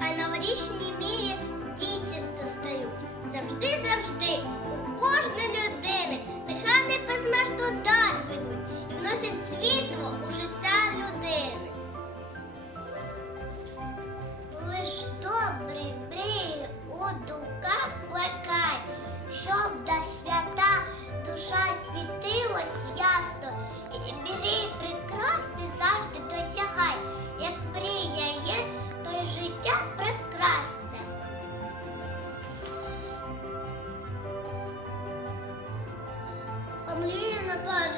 а новорічній мірі дійсі only in a bottle.